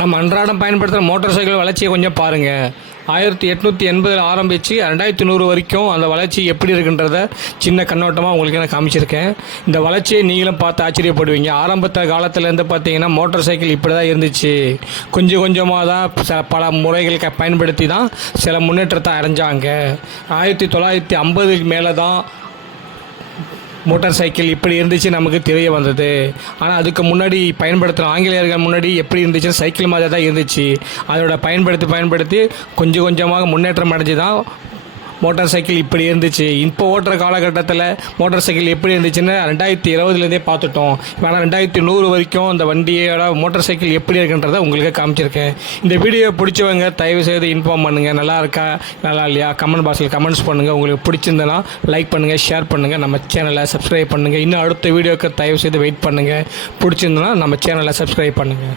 நம்ம அன்றாடம் பயன்படுத்துகிற மோட்டார் சைக்கிள் வளர்ச்சியை கொஞ்சம் பாருங்கள். 1880 ஆரம்பித்து 2100 வரைக்கும் அந்த வளர்ச்சி எப்படி இருக்குன்றத சின்ன கண்ணோட்டமாக உங்களுக்கு நான் காமிச்சிருக்கேன். இந்த வளர்ச்சியை நீங்களும் பார்த்து ஆச்சரியப்படுவீங்க. ஆரம்பத்த காலத்துலேருந்து பார்த்தீங்கன்னா மோட்டார் சைக்கிள் இப்படி தான் இருந்துச்சு. கொஞ்சம் கொஞ்சமாக தான் பல முறைகள் பயன்படுத்தி தான் சில முன்னேற்றத்தை அடைஞ்சாங்க. 1950க்கு மேலே தான் மோட்டார் சைக்கிள் இப்படி இருந்துச்சு நமக்கு தெரிய வந்தது. ஆனால் அதுக்கு முன்னாடி பயன்படுத்துகிற ஆங்கிலேயர்கள் முன்னாடி எப்படி இருந்துச்சுன்னா சைக்கிள் மாதிரி தான் இருந்துச்சு. அதோட பயன்படுத்தி கொஞ்சம் கொஞ்சமாக முன்னேற்றம் அடைஞ்சு தான் மோட்டார் சைக்கிள் இப்படி இருந்துச்சு. இப்போ ஓட்டுற காலகட்டத்தில் மோட்டார் சைக்கிள் எப்படி இருந்துச்சுன்னு 2020லேருந்தே பார்த்துட்டோம். ஆனால் 2100 வரைக்கும் இந்த வண்டியோட மோட்டார் சைக்கிள் எப்படி இருக்குன்றதை உங்களுக்கு காமிச்சிருக்கேன். இந்த வீடியோ பிடிச்சவங்க தயவு செய்து இன்ஃபார்ம் பண்ணுங்கள். நல்லா இருக்கா நல்லா இல்லையா கமெண்ட் பாக்ஸில் கமெண்ட்ஸ் பண்ணுங்கள். உங்களுக்கு பிடிச்சிருந்தனா லைக் பண்ணுங்கள், ஷேர் பண்ணுங்கள், நம்ம சேனலை சப்ஸ்கிரைப் பண்ணுங்கள். இன்னும் அடுத்த வீடியோக்கு தயவு செய்து வெயிட் பண்ணுங்கள். பிடிச்சிருந்தனா நம்ம சேனலை சப்ஸ்கிரைப் பண்ணுங்கள்.